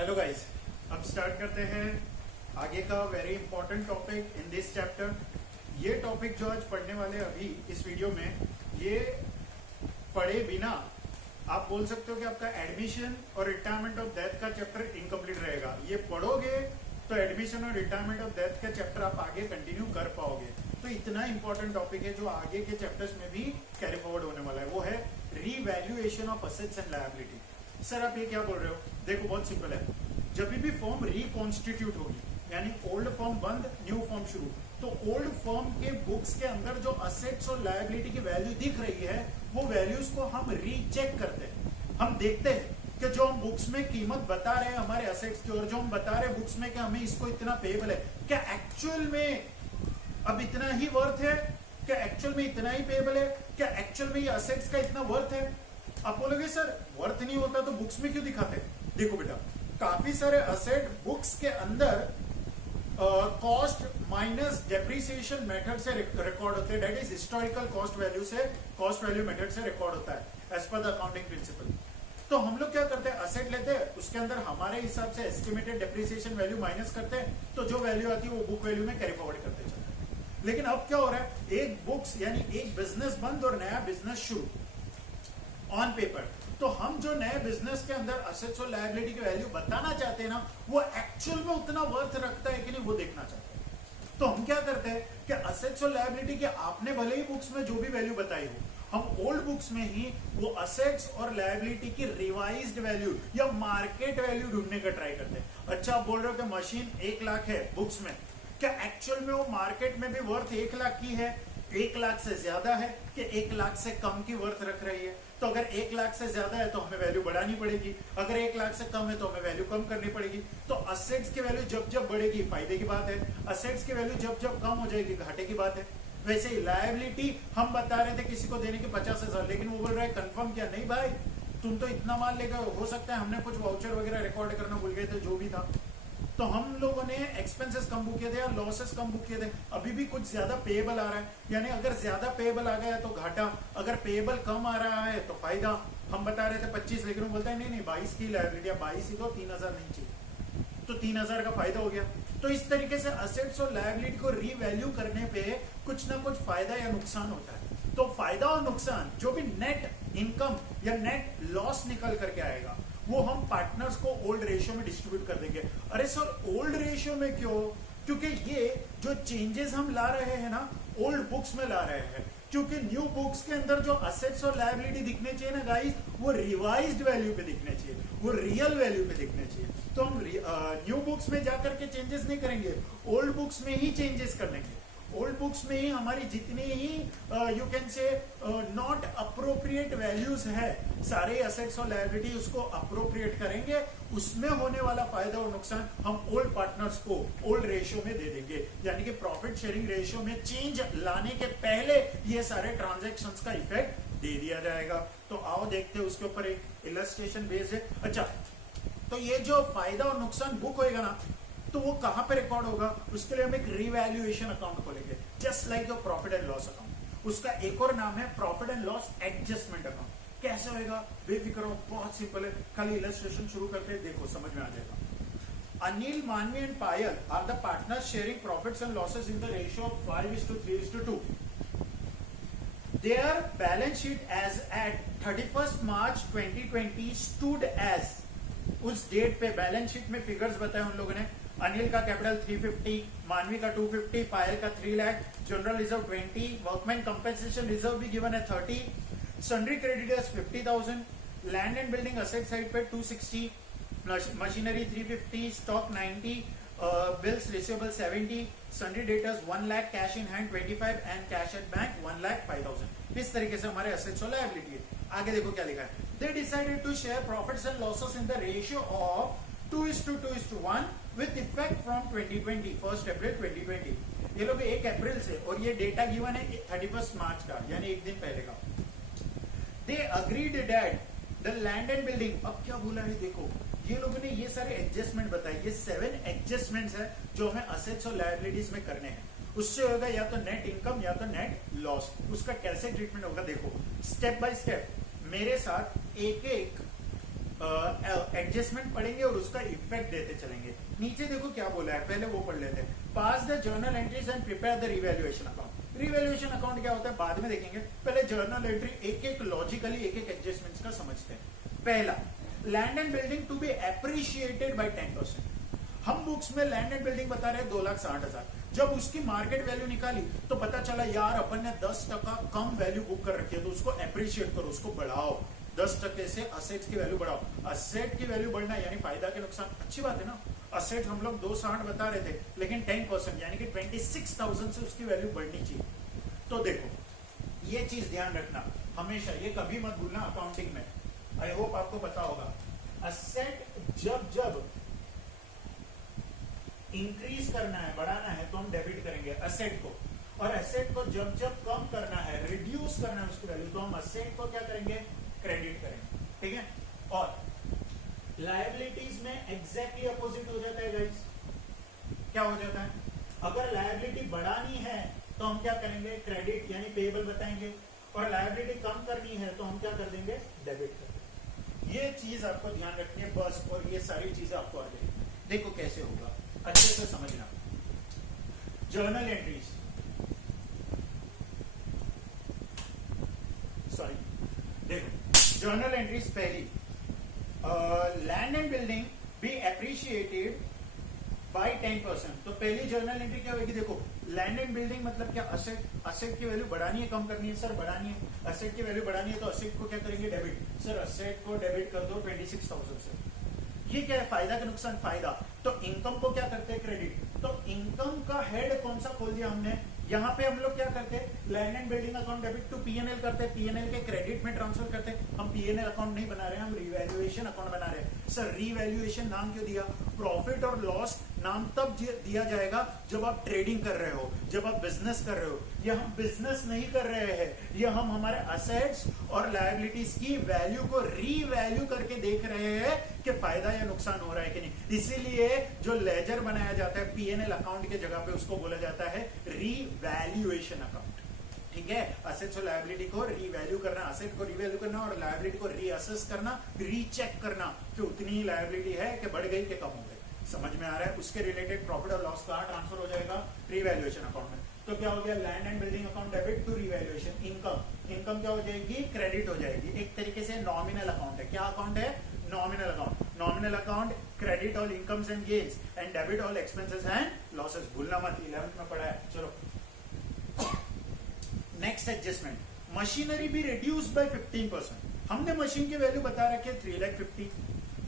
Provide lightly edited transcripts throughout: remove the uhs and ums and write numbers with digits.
Hello guys, अब start करते हैं आगे का very important topic in this chapter. ये टॉपिक जो आज पढ़ने वाले अभी इस वीडियो में, ये पढ़े बिना आप बोल सकते हो कि आपका एडमिशन और रिटायरमेंट ऑफ डेथ का चैप्टर इनकम्प्लीट रहेगा। ये पढ़ोगे तो एडमिशन और रिटायरमेंट ऑफ डेथ का चैप्टर आप आगे कंटिन्यू कर पाओगे। तो इतना इंपॉर्टेंट टॉपिक है जो आगे के चैप्टर्स में भी कैरी फॉरवर्ड होने वाला है, वो है revaluation of assets and liability. Sir आप ये क्या बोल रहे हो? देखो बहुत सिंपल है, जब भी फॉर्म रिकॉन्स्टिट्यूट होगी यानी ओल्ड फॉर्म बंद न्यू फॉर्म शुरू, तो ओल्ड फॉर्म के बुक्स के अंदर जो असेट्स और लायबिलिटी की वैल्यू दिख रही है वो वैल्यूज को हम रीचेक करते हैं। हम देखते हैं कि जो हम बुक्स में कीमत बता रहे हैं हमारे असेट्स की, और जो हम बता रहे हैं बुक्स में कि हमें इसको इतना पेबल है, क्या एक्चुअल में अब इतना ही वर्थ है? क्या एक्चुअल में इतना ही पेबल है? क्या एक्चुअल में ये असेट्स का इतना वर्थ है? आप बोलोगे सर वर्थ नहीं होता तो बुक्स में क्यों दिखाते? देखो बेटा, काफी सारे असेट बुक्स के अंदर कॉस्ट माइनस डेप्रिसिएशन मेथड से रिकॉर्ड होते हैं, that is historical cost value से, कॉस्ट वैल्यू मेथड से रिकॉर्ड होता है as per the accounting principle. तो हम लोग क्या करते हैं, असेट लेते हैं, उसके अंदर हमारे हिसाब से एस्टिमेटेड डेप्रिसिएशन वैल्यू माइनस करते हैं, तो जो वैल्यू आती है वो बुक वैल्यू में कैरी फॉरवर्ड करते चलते हैं। लेकिन अब क्या हो रहा है, एक बुक्स यानी एक बिजनेस बंद और नया बिजनेस शुरू ऑन पेपर, तो हम जो नए बिजनेस के अंदर असेट्स और लायबिलिटी की वैल्यू बताना चाहते हैं ना, वो एक्चुअल में उतना वर्थ रखता है कि नहीं वो देखना चाहते हैं। तो हम क्या करते हैं कि असेट्स और लायबिलिटी की आपने भले ही बुक्स में जो भी वैल्यू बताई हो, हम ओल्ड बुक्स में ही वो असेट्स और लायबिलिटी की रिवाइज्ड वैल्यू या मार्केट वैल्यू ढूंढने का ट्राई करते हैं। अच्छा आप बोल रहे हो कि मशीन 1 लाख है बुक्स में, क्या एक्चुअल में वो मार्केट में भी वर्थ 1 लाख की है, 1 लाख से ज्यादा है कि 1 लाख से कम की वर्थ रख रही है? तो अगर 1 लाख से ज्यादा है तो हमें वैल्यू बढ़ानी पड़ेगी, अगर 1 लाख से कम है तो हमें वैल्यू कम करनी पड़ेगी। तो असेट्स की वैल्यू जब जब बढ़ेगी फायदे की बात है, असेट्स की वैल्यू जब जब कम हो जाएगी घाटे की बात है। वैसे ही लायबिलिटी हम बता रहे थे किसी को देने के 50,000, लेकिन वो बोल रहा है कंफर्म किया, नहीं भाई तुम तो इतना माल लेकर, हो सकता है हमने कुछ वाउचर वगैरह रिकॉर्ड करना भूल गए थे, जो भी था, तो हम लोगों ने एक्सपेंसेस कम बुक किए थे या लॉसेस कम बुक किए थे, अभी भी कुछ ज्यादा पेएबल आ रहा है, यानी अगर ज्यादा पेएबल आ गया है तो घाटा, अगर पेएबल कम आ रहा है तो फायदा। हम बता रहे थे 25, लेकिन वो बोलता है नहीं नहीं 22 की लायबिलिटी, 22 ही तो 3,000 नहीं चाहिए, तो 3,000 का फायदा हो गया। तो इस तरीके से असेट्स और लायबिलिटी को रीवैल्यू करने पे कुछ ना कुछ फायदा या नुकसान होता है। तो फायदा और नुकसान जो भी नेट इनकम या नेट लॉस निकल करके आएगा वो हम पार्टनर्स को ओल्ड रेशियो में डिस्ट्रीब्यूट कर देंगे। अरे सर ओल्ड रेशियो में क्यों? क्योंकि ये जो चेंजेस हम ला रहे हैं ना ओल्ड बुक्स में ला रहे हैं, क्योंकि न्यू बुक्स के अंदर जो असेट्स और लायबिलिटी दिखने चाहिए ना गाइस, वो रिवाइज्ड वैल्यू पे दिखने चाहिए, वो रियल वैल्यू पे दिखने चाहिए। तो हम न्यू बुक्स में जाकर के चेंजेस नहीं करेंगे, ओल्ड बुक्स में ही चेंजेस कर लेंगे। ओल्ड बुक्स में ही हमारी जितनी ही you can say not appropriate values है, सारे असेट्स और लायबिलिटी उसको अप्रोप्रिएट करेंगे, उसमें होने वाला फायदा और नुकसान हम ओल्ड पार्टनर्स को ओल्ड रेशियो में दे देंगे, यानी कि प्रॉफिट शेयरिंग रेशियो में चेंज लाने के पहले ये सारे ट्रांजैक्शंस का इफेक्ट दे दिया जाएगा। तो आओ देखते हैं, उसके ऊपर एक इलस्ट्रेशन बेस्ड है। अच्छा, तो ये जो फायदा और नुकसान बुक होएगा ना, तो वो कहां पे रिकॉर्ड होगा? उसके लिए हम एक रिवैल्यूएशन अकाउंट खोलेंगे, just like your profit and loss account. उसका एक और नाम है profit and loss adjustment account. कैसे होएगा? बेफिक्र हो, बहुत सिंपल है, खाली इलस्ट्रेशन शुरू करते हैं, देखो समझ में आ जाएगा। Anil, Manvi and Payal are the partners sharing profits and losses in the ratio of 5:3:2। Their balance sheet as at 31st March 2020 stood as, उस डेट पे बैलेंस शीट में फिगर्स बताए उन लोगों ने। अनिल का कैपिटल 350, मानवी का 250, पायल का 3 lakh, general reserve 20, workman compensation reserve भी गिवन है 30, sundry creditors 50,000, land and building asset side पे 260, machinery 350, stock 90, bills receivable 70, sundry debtors 1 lakh, cash in hand 25 and cash at bank 1,05,000। इस तरीके से हमारे असेट्स और लायबिलिटी है। आगे देखो क्या लिखा है, they decided to share profits and losses in the ratio of 2:2:1 with effect from 2020, 1 अप्रैल 2020। ये लोग 1 अप्रैल से, और ये डेटा गिवन है 31 मार्च का, यानी एक दिन पहले का। They agreed that the land and building, अब क्या बोला है देखो, ये लोगों ने ये सारे एडजस्टमेंट बताए, ये 7 एडजस्टमेंट्स है जो हमें असेट्स और लायबिलिटीज में करने हैं। उससे होगा या तो नेट इनकम या तो नेट लॉस। उसका कैसे ट्रीटमेंट होगा देखो, स्टेप बाय स्टेप मेरे साथ एक एक एडजस्टमेंट पढ़ेंगे और उसका इफेक्ट देते चलेंगे। नीचे देखो क्या बोला है, पहले वो पढ़ लेते हैं। Pass the journal entries and prepare the revaluation account. Revaluation account क्या होता है बाद में देखेंगे, पहले जर्नल एंट्री एक एक लॉजिकली एक एक एडजस्टमेंट्स का समझते हैं। पहला, land and building to be appreciated by 10%। हम बुक्स में लैंड एंड बिल्डिंग बता रहे हैं 2,60,000, जब उसकी मार्केट वैल्यू निकाली तो पता चला यार अपन ने 10% कम वैल्यू बुक कर रखी है, तो उसको एप्रिशिएट करो, उसको बढ़ाओ, 10% से असेट्स की वैल्यू बढ़ाओ। असेट की वैल्यू बढ़ना यानी फायदा के नुकसान, अच्छी बात है ना। असेट हम लोग 260 बता रहे थे, लेकिन 10% यानी कि 26,000 से उसकी वैल्यू बढ़नी चाहिए। तो देखो ये चीज ध्यान रखना हमेशा, ये कभी मत भूलना अकाउंटिंग में। आई होप आपको पता होगा, असेट जब जब इंक्रीज करना है, बढ़ाना है, तो हम डेबिट करेंगे असेट को, और एसेट को जब जब कम करना है, रिड्यूस करना है उसकी वैल्यू, तो हम असेट को क्या करेंगे, क्रेडिट करेंगे। ठीक है। और लायबिलिटीज में एग्जैक्टली अपोजिट हो जाता है गाइस। क्या हो जाता है, अगर लायबिलिटी बढ़ानी है तो हम क्या करेंगे, क्रेडिट यानी पेएबल बताएंगे, और लायबिलिटी कम करनी है तो हम क्या कर देंगे, डेबिट कर देंगे। ये चीज आपको ध्यान रखनी है बस, और ये सारी चीजें आपको आ जाएगी। देखो कैसे होगा, अच्छे से समझना। जर्नल एंट्रीज, सॉरी देखो जर्नल एंट्रीज पहली, land and building be appreciated by 10%। तो पहली जर्नल एंट्री क्या होगी, देखो लैंड एंड बिल्डिंग मतलब क्या, असेट, असेट की वैल्यू बढ़ानी है कम करनी है, सर बढ़ानी है, असेट की वैल्यू बढ़ानी है तो असेट को क्या करेंगे, डेबिट। सर असेट को डेबिट कर दो 26,000 से। ये क्या है, फायदा का नुकसान, फायदा। तो इनकम को क्या करते हैं, क्रेडिट। तो इनकम का हेड कौन सा खोल दिया हमने, यहाँ पे हम लोग क्या करते हैं, land and building account debit to PNL करते हैं, पीएनएल के क्रेडिट में ट्रांसफर करते हैं। हम पीएनएल अकाउंट नहीं बना रहे हैं, हम रिवैल्यूएशन अकाउंट बना रहे हैं। सर रिवैल्यूएशन नाम क्यों दिया, प्रॉफिट और लॉस नाम तब दिया जाएगा जब आप ट्रेडिंग कर रहे हो, जब आप बिजनेस कर रहे हो। ये हम बिजनेस नहीं कर रहे हैं, ये हम हमारे असेट्स और लायबिलिटीज की वैल्यू को रीवैल्यू करके देख रहे हैं कि फायदा या नुकसान हो रहा है कि नहीं। इसीलिए जो लेजर बनाया जाता है पीएनएल अकाउंट के जगह पे, उसको बोला जाता है रीवैल्यूएशन अकाउंट। ठीक है, असेट्स और लायबिलिटी को रीवैल्यू करना, असेट को रीवैल्यू करना और लायबिलिटी को रीअसेस करना, रीचेक करना कि उतनी ही लायबिलिटी है कि बढ़ गई कि कम हो गई। समझ में आ रहा है। उसके रिलेटेड प्रॉफिट और लॉस कहां ट्रांसफर हो जाएगा, रीवैल्यूएशन अकाउंट में। तो क्या हो गया, land and building account debit to revaluation. Income, income क्या हो जाएगी, क्रेडिट हो जाएगी। एक तरीके से नॉमिनल अकाउंट है। क्या अकाउंट है, nominal account. Nominal account credit all incomes and gains and debit all expenses and losses. भूलना मत, 11th में पढ़ा है। चलो नेक्स्ट एडजस्टमेंट, मशीनरी भी रिड्यूस बाय 15%। हमने मशीन की वैल्यू बता रखी है 3,50,000।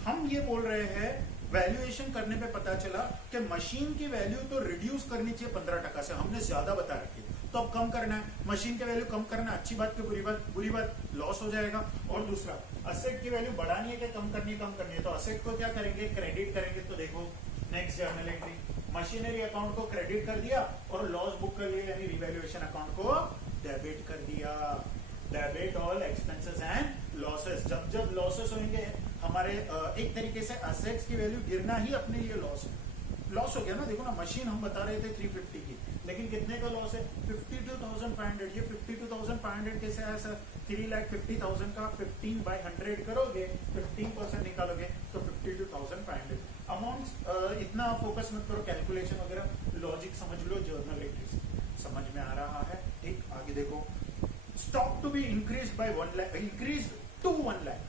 हम ये बोल रहे हैं वैल्यूएशन करने पे पता चला कि मशीन की वैल्यू तो रिड्यूस करनी चाहिए 15% से, हमने ज्यादा बता रखी है, तो अब कम करना है। मशीन की वैल्यू कम करना, अच्छी बात की बुरी बात, बुरी बात लॉस हो जाएगा। और दूसरा, असेट की वैल्यू बढ़ानी है कि कम करनी है, तो असेट को क्या करेंगे, क्रेडिट करेंगे। तो देखो next journal entry, machinery account को क्रेडिट कर दिया और लॉस बुक कर लिया, यानी रिवैल्यूएशन अकाउंट को डेबिट कर दिया। Debit all expenses and losses. जब जब लॉसेस होंगे हमारे, एक तरीके से असेट्स की वैल्यू गिरना ही अपने लिए लॉस है। लॉस हो गया ना, देखो ना, मशीन हम बता रहे थे 350 की, लेकिन कितने का लॉस है, 52,500। ये 52,500 कैसे आया सर, 3,50,000 का 15/100 करोगे, 15% निकालोगे तो 52,500। अमाउंट इतना फोकस मत करो, कैलकुलेशन वगैरह लॉजिक समझ लो, जर्नल एंट्रीज समझ में आ रहा है। ठीक, आगे देखो, stock to be increase by 1 lakh, increase to 1 lakh.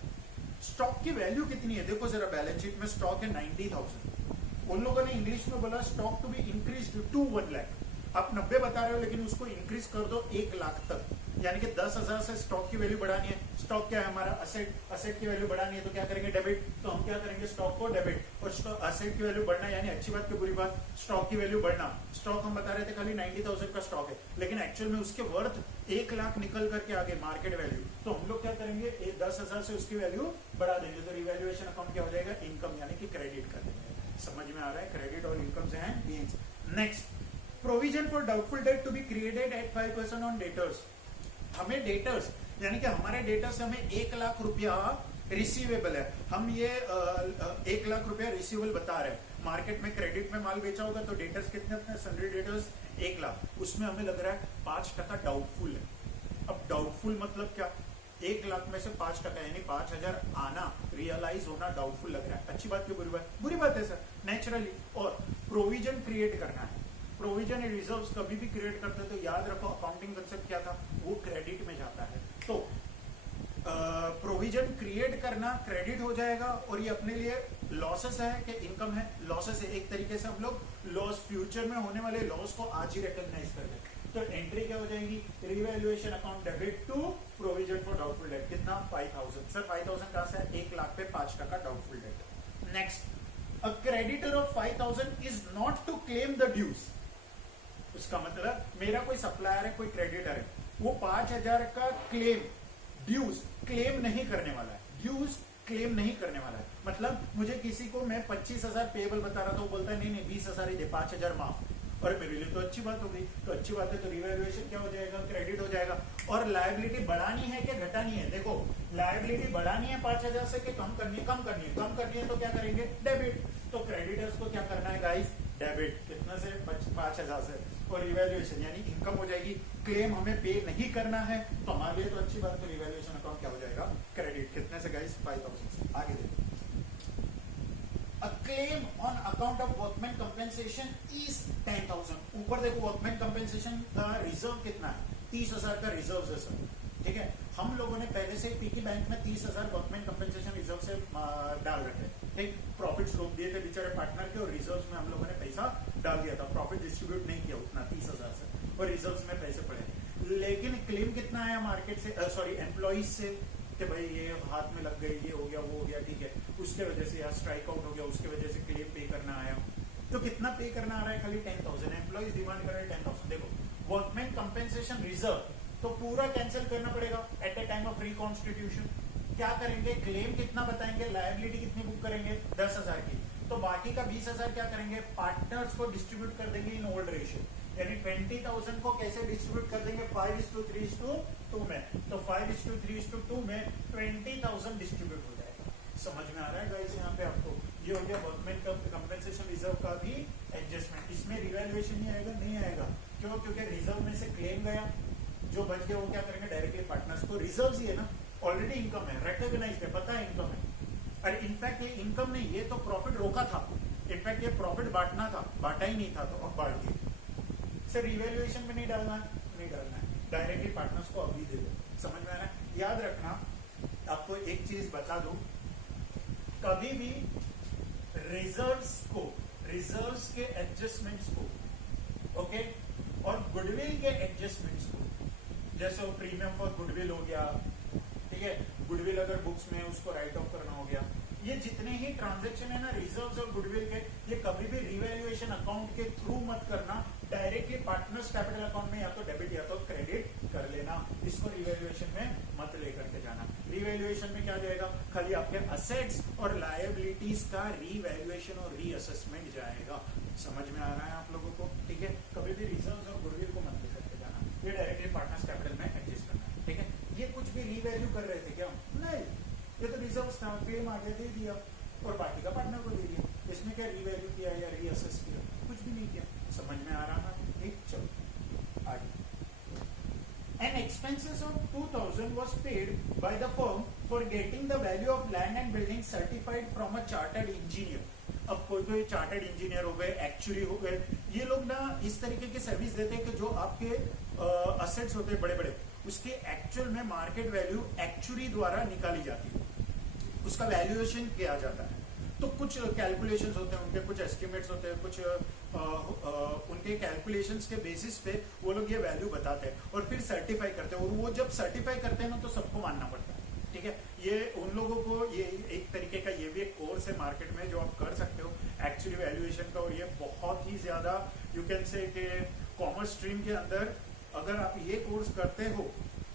Stock की वैल्यू कितनी है, देखो जरा, बैलेंस शीट में स्टॉक है 90,000। उन लोगों ने इंग्लिश में बोला stock to be increase to 1 lakh. आप 90 बता रहे हो, लेकिन उसको इंक्रीज कर दो 1 लाख तक, यानी कि 10,000 से स्टॉक की वैल्यू बढ़ानी है। स्टॉक क्या है हमारा, असेट। असेट की वैल्यू बढ़ानी है तो क्या करेंगे, डेबिट। तो हम क्या करेंगे, स्टॉक को डेबिट। और असेट की वैल्यू बढ़ना यानी अच्छी बात की बुरी बात, स्टॉक की वैल्यू बढ़ना। स्टॉक हम बता रहे थे खाली 90,000 का स्टॉक है, लेकिन एक्चुअल में उसके वर्थ 1 लाख निकल करके आगे मार्केट वैल्यू, तो हम लोग क्या करेंगे, 10,000 से उसकी वैल्यू बढ़ा देंगे। तो रिवैल्यूएशन अकाउंट क्या हो जाएगा, इनकम, यानी कि क्रेडिट कर देंगे। समझ में आ रहा है, क्रेडिट और incomes and gains. Next, provision for doubtful debt to be created at 5% on debtors. हमें डेटर्स यानी कि हमारे डेटर्स से हमें 1 लाख रुपया रिसीवेबल है, हम ये 1 लाख रुपया रिसीवेबल बता रहे हैं। मार्केट में क्रेडिट में माल बेचा होगा तो डेटर्स कितने अपने, सन्ड्री डेटर्स 1 लाख, उसमें हमें लग रहा है 5% डाउटफुल है। अब डाउटफुल मतलब क्या, 1 लाख में से 5% यानी 5,000 आना, रियलाइज होना डाउटफुल लग रहा है। अच्छी बात की बुरी बात? बुरी बात है सर, नेचुरली। और प्रोविजन क्रिएट करना है, प्रोविजन रिजर्व्स कभी भी क्रिएट करते हैं तो याद रखो अकाउंटिंग कंसेप्ट क्या था, वो क्रेडिट में जाता है। तो प्रोविजन क्रिएट करना क्रेडिट हो जाएगा, और ये अपने लिए लॉसेस है कि इनकम है? लॉसेस है। एक तरीके से हम लोग लॉस, फ्यूचर में होने वाले लॉस को आज ही रिकॉग्नाइज कर दें। तो एंट्री क्या हो जाएगी? Revaluation account debit to provision for doubtful debt. कितना? 5,000। सर 5,000 कहां से है? 1 लाख पे 5% doubtful debt. Next, a creditor of 5,000 is not to claim the dues. उसका मतलब मेरा कोई सप्लायर है, कोई क्रेडिटर है, वो 5,000 का क्लेम, ड्यूज क्लेम नहीं करने वाला है, ड्यूज क्लेम नहीं करने वाला है। मतलब मुझे किसी को मैं 25,000 पेबल बता रहा था, वो बोलता है नहीं नहीं 20,000 ही दे, 5,000 माफ। और मेरे लिए तो अच्छी बात हो गई, तो अच्छी बात है, तो रिवैल्यूएशन क्या हो जाएगा? क्रेडिट हो जाएगा। और लायबिलिटी बढ़ानी है कि घटानी है? देखो, लायबिलिटी बढ़ानी है 5,000 से कि कम करनी है? कम करनी है। कम करनी है तो क्या करेंगे? डेबिट। तो क्रेडिटर्स को क्या करना है गाइस? डेबिट। कितना से? 5,000 से। और रिवैल्यूएशन यानी इनकम हो जाएगी। क्लेम हमें पे नहीं करना है तो हमारे लिए तो अच्छी बात, तो रिवैल्यूएशन अकाउंट क्या हो जाएगा? क्रेडिट। कितने से गाइस? 5,000 से। आगे देखो, A claim on account of workman compensation is 10,000। ऊपर देखो वर्कमैन कंपेंसेशन का रिजर्व कितना है? 30,000 का रिजर्व है सर। ठीक है, हम लोगों ने पहले से पिकी बैंक में 30,000 वर्कमैन कंपेंसेशन रिजर्व से डाल रखे। ठीक, प्रॉफिट्स रोक दिए थे बेचारे पार्टनर के, और रिजर्व्स में हम लोगों ने पैसा डाल दिया था। प्रॉफिट डिस्ट्रीब्यूट नहीं किया उतना 30,000 से, और रिजर्व्स में पैसे पड़े। लेकिन क्लेम कितना आया मार्केट से, सॉरी एम्प्लॉइज से, कि भाई ये हाथ में लग गई, ये हो गया, वो हो गया, ठीक है, उसके वजह से या स्ट्राइक आउट हो गया, उसके वजह से क्लेम पे करना आया। तो कितना पे करना आ रहा है? खाली 10,000। एम्प्लॉइज डिमांड कर रहे हैं 10,000। देखो, वर्कमैन कंपेंसेशन रिजर्व तो पूरा कैंसिल करना पड़ेगा at the time of reconstitution. क्या करेंगे? क्लेम कितना बताएंगे, लायबिलिटी कितनी बुक करेंगे? 10,000 की। तो बाकी का 20,000 क्या करेंगे? पार्टनर्स को डिस्ट्रीब्यूट कर देंगे इन ओल्ड रेशियो। यानी 20,000 को कैसे डिस्ट्रीब्यूट कर देंगे? 5:3:2 में। तो 5:3:2 में 20,000 डिस्ट्रीब्यूट हो जाएगा। समझ में आ रहा है गाइस? यहाँ पे आपको ये हो गया वर्कमैन कंपेंसेशन रिजर्व का भी एडजस्टमेंट। इसमें रिवैल्यूएशन नहीं आएगा? नहीं आएगा। क्यों? क्योंकि रिजर्व में से क्लेम गया, जो बच गया वो क्या करेंगे? डायरेक्टली पार्टनर्स को। रिजर्व ही है ना, ऑलरेडी इनकम है, रिकॉग्नाइज्ड है, पता है इनकम है। और इनफैक्ट ये इनकम नहीं, ये तो प्रॉफिट रोका था। इनफैक्ट ये प्रॉफिट बांटना था, बांटा ही नहीं था, तो अब बांट दिया। सर रिवैल्यूएशन में नहीं डालना है? नहीं डालना है, डायरेक्टली पार्टनर्स को अभी दे दो। समझ में आ रहा है? याद रखना, आपको एक चीज बता दो, कभी भी रिजर्व्स को, रिजर्व्स के एडजस्टमेंट्स को, ओके, और गुडविल के एडजस्टमेंट्स को, जैसे प्रीमियम फॉर गुडविल हो गया, ठीक है, गुडविल अगर बुक्स में उसको राइट ऑफ करना हो गया, ये जितने ही ट्रांजैक्शन है ना रिजर्व्स और गुडविल के, ये कभी भी रिवैल्यूएशन अकाउंट के थ्रू मत करना, डायरेक्टली पार्टनर्स कैपिटल अकाउंट में या तो डेबिट या तो क्रेडिट कर लेना। इसको रिवैल्यूएशन में मत लेकर के जाना। रिवैल्यूएशन में क्या जाएगा? खाली आपके असेट्स और लायबिलिटीज का रिवैल्यूएशन और रीअसेसमेंट जाएगा। समझ में आ रहा है आप लोगों को? ठीक है, कभी भी रिजर्व्स और गुडविल को मत लेकर के जाना, ये डायरेक्टली पार्टनर्स कैपिटल में एडजस्ट करना है। ठीक है, ये कुछ भी रिवैल्यू कर रहे थे क्या? नहीं, ये तो रिजर्व्स था, क्लेम आगे दे दिया और बाकी का पार्टनर को दे दिया। इसमें क्या रिवैल्यू किया या रीअसेस किया? कुछ भी नहीं किया। समझ में आ रहा है? ठीक, चलो आगे। An expenses of 2,000 was paid by the firm for getting the value of land and building certified from a chartered engineer। अब कोई चार्टर्ड इंजीनियर हो गए, एक्चुअली हो गए, ये लोग ना इस तरीके की सर्विस देते हैं कि जो आपके असेट्स होते हैं बड़े बड़े, उसकी एक्चुअल में मार्केट वैल्यू एक्चुअली द्वारा निकाली जाती है, उसका वैल्यूएशन किया जाता है। तो कुछ कैलकुलेशंस होते हैं उनके, कुछ एस्टिमेट्स होते हैं, कुछ उनके कैलकुलेशंस के बेसिस पे वो लोग ये वैल्यू बताते हैं और फिर सर्टिफाई करते हैं। और वो जब सर्टिफाई करते हैं ना तो सबको मानना पड़ता है। ठीक है, ये उन लोगों को, ये एक तरीके का ये भी एक कोर्स है मार्केट में जो आप कर सकते हो एक्चुअली वैल्यूएशन का, और ये बहुत ही ज्यादा यू कैन से कि कॉमर्स स्ट्रीम के अंदर अगर आप ये कोर्स करते हो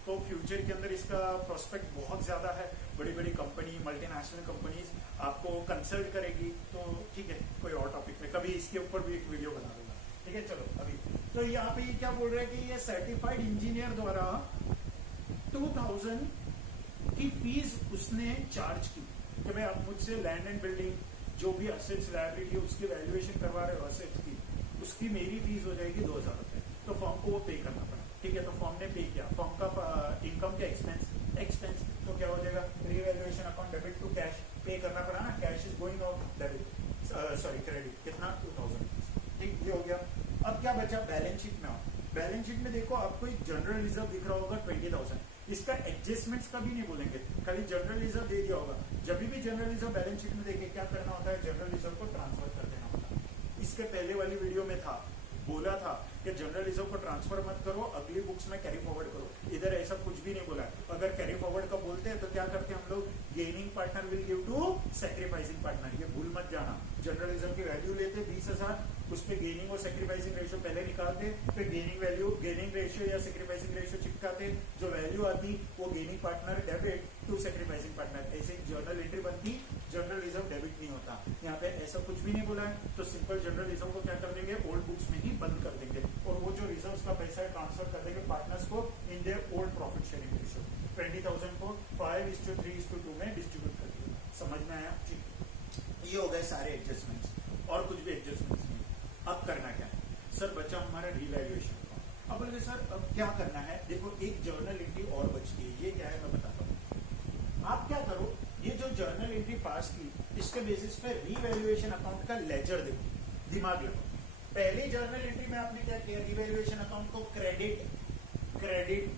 तो फ्यूचर के अंदर इसका प्रोस्पेक्ट बहुत ज्यादा है। बड़ी बड़ी कंपनी, मल्टीनेशनल कंपनीज आपको कंसल्ट करेगी। तो ठीक है, कोई और टॉपिक में कभी इसके ऊपर भी एक वीडियो बना दूंगा। ठीक है, चलो अभी तो यहाँ पे ये क्या बोल रहे हैं कि ये सर्टिफाइड इंजीनियर द्वारा 2,000 की फीस उसने चार्ज की कि भाई आप मुझसे लैंड एंड बिल्डिंग जो भी असेट्स लायबिलिटी उसकी वैल्यूएशन करवा रहे हो असेट्स की, उसकी मेरी फीस हो जाएगी 2,000 रुपए। तो फर्म को वो पे करना पड़ा। ठीक है, तो फर्म ने पे किया। फर्म का इनकम के एक्सपेंस एक्सपेंस, तो क्या हो जाएगा revaluation account debit to cash, pay करना पड़ा ना, cash is going out debit sorry credit, कितना 2000, ठीक, ये हो गया। अब क्या बचा, बैलेंस शीट में आओ। बैलेंस शीट में देखो आपको एक जनरल रिजर्व दिख रहा होगा 20,000, इसका एडजस्टमेंट्स कभी नहीं बोलेंगे, खाली जनरल रिजर्व दे दिया होगा। जब भी जनरल रिजर्व बैलेंस शीट में देखे क्या करना होता है, जनरल रिजर्व को ट्रांसफर कर देना होता है। इसके पहले वाली वीडियो में था, बोला था कि जनरल रिजर्व को ट्रांसफर मत करो, अगली बुक्स में कैरी फॉरवर्ड करो। इधर ऐसा कुछ भी नहीं बोला है। अगर कैरी फॉरवर्ड का बोलते हैं तो क्या करते हैं हम लोग, gaining partner will give to sacrificing partner, ये भूल मत जाना। जनरल रिजर्व की वैल्यू लेते 20,000, उस पर गेनिंग और सैक्रिफाइसिंग रेशियो पहले निकालते, फिर गेनिंग वैल्यू, गेनिंग रेशियो या सैक्रिफाइसिंग रेशियो चिपकाते, जो वैल्यू आती वो gaining partner debit to sacrificing partner, ऐसे जर्नल एंट्री बनती, जनरल रिजर्व डेबिट नहीं होता। यहाँ पे ऐसा कुछ भी नहीं बोला है, तो सिंपल जनरल रिजर्व को क्या कर देंगे, ओल्ड बुक्स में ही बंद कर देंगे, और वो जो रिजर्व्स का पैसा है ट्रांसफर कर देंगे पार्टनर्स को in their old profit sharing ratio. 20,000 को 5:3:2 में डिस्ट्रीब्यूट कर दिया। समझ में आया? ये हो गए सारे एडजस्टमेंट्स, और कुछ भी एडजस्टमेंट्स नहीं। अब करना क्या है सर, बचा हमारा रिवैल्यूएशन। अब बोले सर अब क्या करना है, देखो एक जर्नल एंट्री और बचती है, ये क्या है मैं बताता हूँ। आप क्या करो, ये जो जर्नल एंट्री पास की, इसके बेसिस पे रिवैल्यूएशन अकाउंट का लेजर देखो, दिमाग लगाओ। पहली जर्नल एंट्री में आपने क्या किया, रिवैल्यूएशन अकाउंट को क्रेडिट,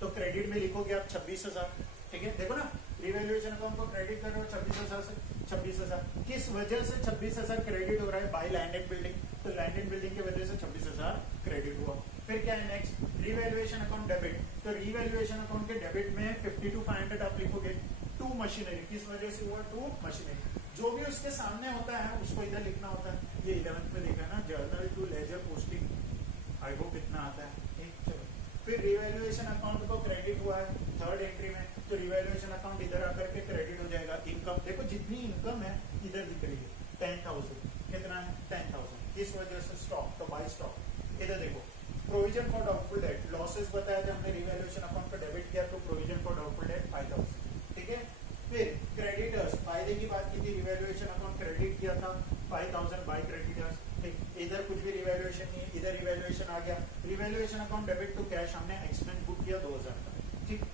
तो क्रेडिट में लिखोगे आप 26,000, ठीक है, देखो ना, रिवैल्यूएशन अकाउंट को क्रेडिट कर रहे हो 26,000 से 26,000, किस वजह से 26,000 क्रेडिट हो रहा है, बाय लैंड एंड बिल्डिंग, तो लैंड एंड बिल्डिंग की वजह से 26,000 क्रेडिट हुआ। फिर क्या है नेक्स्ट, रिवैल्यूएशन अकाउंट डेबिट, तो रिवैल्यूएशन अकाउंट के डेबिट में 52,500 आप लिखोगे टू मशीनरी, किस वजह से हुआ, टू मशीनरी, जो भी उसके सामने होता है उसको इधर लिखना होता है। ये 11th में देखा ना, journal to ledger posting, I hope इतना आता है, ठीक, चलो। फिर रिवैल्यूएशन अकाउंट को क्रेडिट हुआ है थर्ड एंट्री में, तो रिवैल्यूएशन अकाउंट इधर आकर के क्रेडिट हो जाएगा। इनकम देखो, जितनी इनकम है इधर दिख रही है 10,000, कितना है 10,000, इस वजह से स्टॉक, तो बाय स्टॉक। इधर देखो provision for doubtful debt, losses बताया था हमने, रिवैल्यूएशन अकाउंट पर डेबिट किया तो प्रोविजन फॉर डाउटफुल डेट 5,000, ठीक है। फिर क्रेडिटर्स, फायदे की बात की थी, रिवैल्यूएशन अकाउंट क्रेडिट किया था 5,000 बाय क्रेडिटर्स, ठीक, इधर कुछ भी रिवैल्यूएशन नहीं है, इधर रिवैल्यूएशन आ गया। Revaluation account debit to cash, हमने एक्सपेंस बुक किया 2,000 का, ठीक,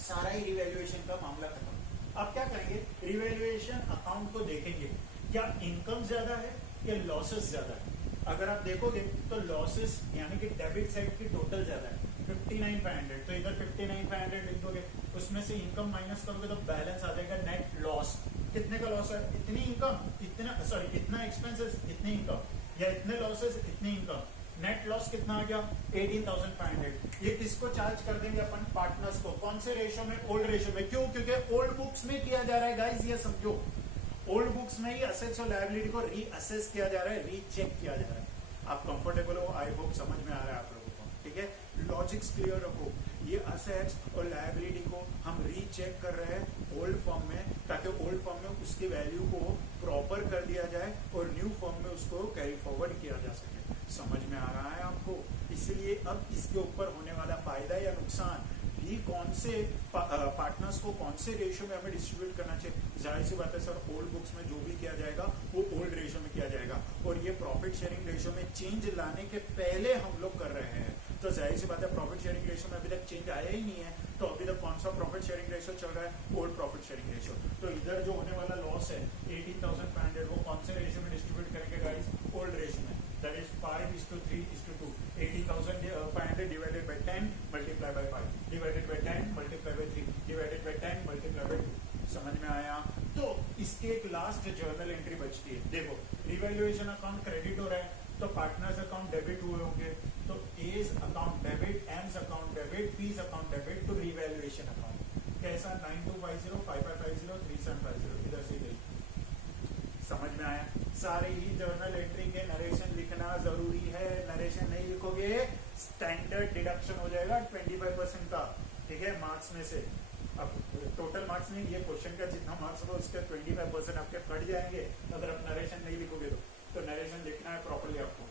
सारा ही रिवैल्यूएशन का मामला खत्म। अब क्या करेंगे, रिवैल्यूएशन अकाउंट को देखेंगे, क्या इनकम ज्यादा है या लॉसेस ज्यादा है। अगर आप देखोगे तो लॉसेस यानी कि डेबिट साइड की टोटल ज्यादा है 59,500, तो इधर 59,500 लिख दोगे, उसमें से इनकम माइनस करोगे तो बैलेंस आ जाएगा नेट लॉस। कितने का लॉस है, इतनी इनकम, इतना सॉरी इतना एक्सपेंसेस, इतनी इनकम, या इतने लॉसेस इतनी इनकम, नेट लॉस कितना आ गया 18,500। ये किसको चार्ज कर देंगे अपन, पार्टनर्स को, कौन से रेशो में, ओल्ड रेशो में, क्यों, क्योंकि ओल्ड बुक्स में किया जा रहा है गाइस, ये समझो, ओल्ड बुक्स में ही असेट्स और लायबिलिटी को रीअसेस किया जा रहा है, रीचेक किया जा रहा है। आप कंफर्टेबल हो, आई होप समझ में आ रहा है आप लोगों को, ठीक है, लॉजिक्स क्लियर रखो। ये असेट्स और लायबिलिटी को हम रीचेक कर रहे हैं ओल्ड फॉर्म में, ताकि ओल्ड फॉर्म में उसकी वैल्यू को प्रॉपर कर दिया जाए और न्यू फॉर्म में उसको कैरी फॉरवर्ड किया जा सके। समझ में आ रहा है आपको? इसलिए अब इसके ऊपर होने वाला फायदा या नुकसान भी, कौन से पार्टनर्स को कौन से रेशियो में हमें डिस्ट्रीब्यूट करना चाहिए, जाहिर सी बात है सर, ओल्ड बुक्स में जो भी किया जाएगा वो ओल्ड रेशियो में किया जाएगा, और ये प्रॉफिट शेयरिंग रेशियो में चेंज लाने के पहले हम लोग कर रहे हैं, तो जाहिर सी बात है प्रॉफिट शेयरिंग रेशियो में अभी तक चेंज आया ही नहीं है, तो अभी तक कौन सा प्रॉफिट शेयरिंग रेशियो चल रहा है, ओल्ड प्रॉफिट शेयरिंग रेशियो। तो इधर जो होने वाला लॉस है 18,500, वो कौन से रेशियो में डिस्ट्रीब्यूट करेंगे गाइस, ओल्ड रेशियो में, that is 5:3:2, 18,500 divided by 10 multiply by 5 divided by 10 multiply by 3 divided by 10 multiply by 2। समझ में आया? तो इसके एक लास्ट जर्नल एंट्री बचती है, देखो रिवैल्यूएशन अकाउंट क्रेडिट हो रहा है तो पार्टनर्स अकाउंट डेबिट हुए होंगे, तो A's account debit, M's account debit, P's account debit to revaluation account. कैसा, 9250 5550 3750, इधर से गई। समझ में आया? सारे ही जर्नल एंट्री के नरेशन लिखना जरूरी है, नरेशन नहीं लिखोगे स्टैंडर्ड डिडक्शन हो जाएगा 25% का, ठीक है, मार्क्स में से। अब टोटल मार्क्स नहीं, ये क्वेश्चन का जितना मार्क्स होगा उसके 25% आपके कट जाएंगे अगर आप नरेशन नहीं लिखोगे तो नरेशन लिखना है प्रॉपर्ली आपको,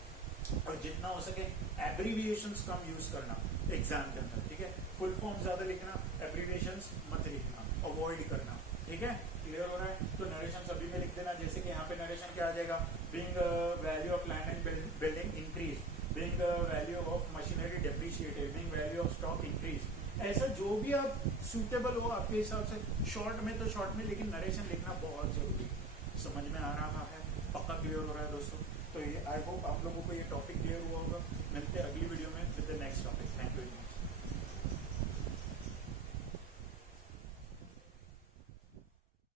और जितना हो सके एब्रीविएशंस कम यूज करना एग्जाम के अंदर, ठीक है, फुल फॉर्म ज्यादा लिखना, एब्रीविएशंस मत लिखना, अवॉइड करना, ठीक है, क्लियर हो रहा है? तो नरेशन सभी में लिख देना, जैसे कि यहाँ पे नरेशन क्या आ जाएगा, being value of land and building increase, being value of machinery depreciated, being value of stock increase, ऐसा जो भी आप सूटेबल हो आपके हिसाब से, शॉर्ट में तो शॉर्ट में, लेकिन नरेशन लिखना बहुत जरूरी है। समझ में आ रहा है? पक्का क्लियर हो रहा है दोस्तों? तो ये आई होप आप लोगों को ये टॉपिक